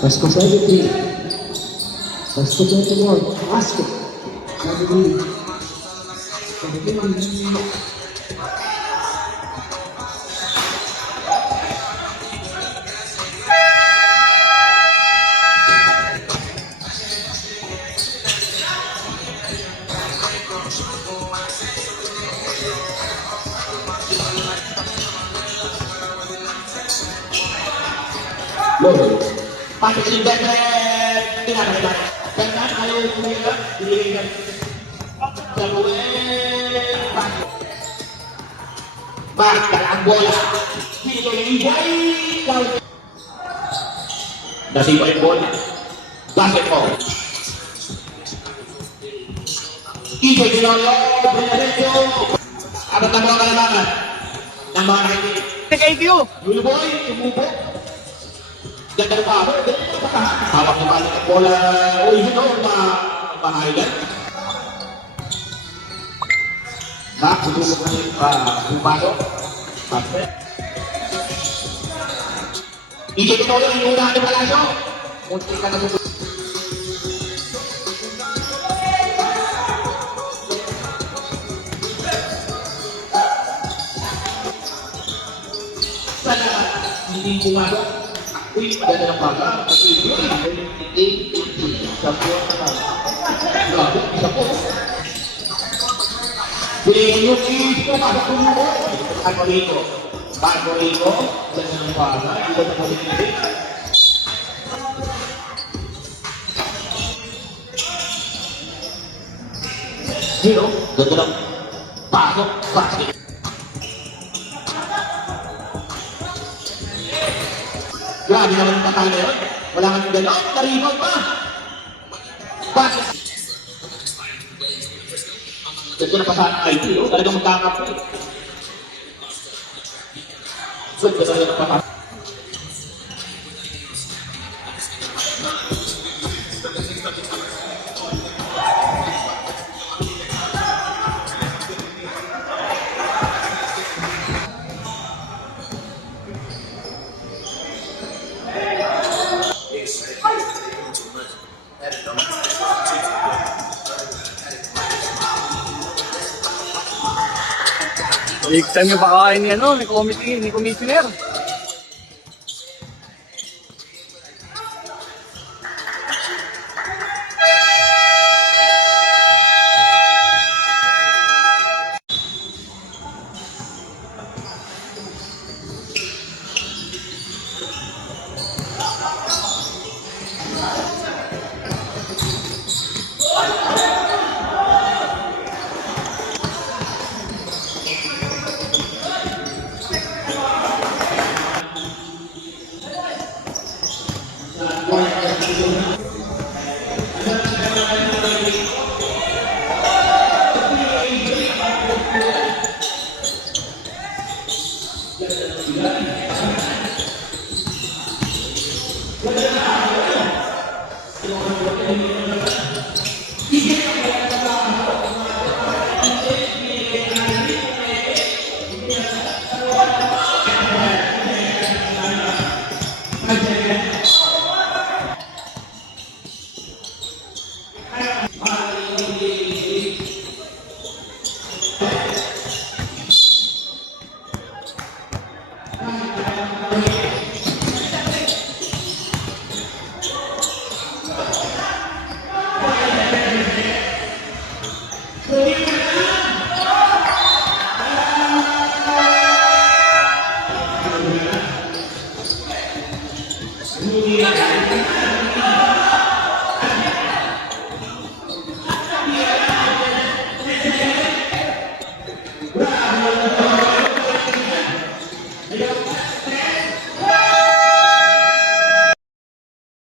Vasco 73. Vasco 21. Vasco 73. Pakai sindet tinggal kita. Karena kalau mereka dirikan dalam bola nasi main bola basketball itu ada tambahan ini Thank you. dulu boy tumubok jangan apa hawak balik bola original bahayan tak untuk Bupado basket ito yung inunahan ni Palasyo munti ka na susunod sana hindi Bupado uy ganda ng baka sa buwan na isa po Piniyok ito, pasok mo. Bago rito, ganda ng baka, iba na malikilig. Dito, ganda ng pasok, basket. Grabe naman yung patay na yun. Wala kang gano'n, naribag pa. Basket. Ito na pa sana IT, talagang magkakap eh. So, ito talaga na pa. Big time yung pakain ni ano, ni commissioner.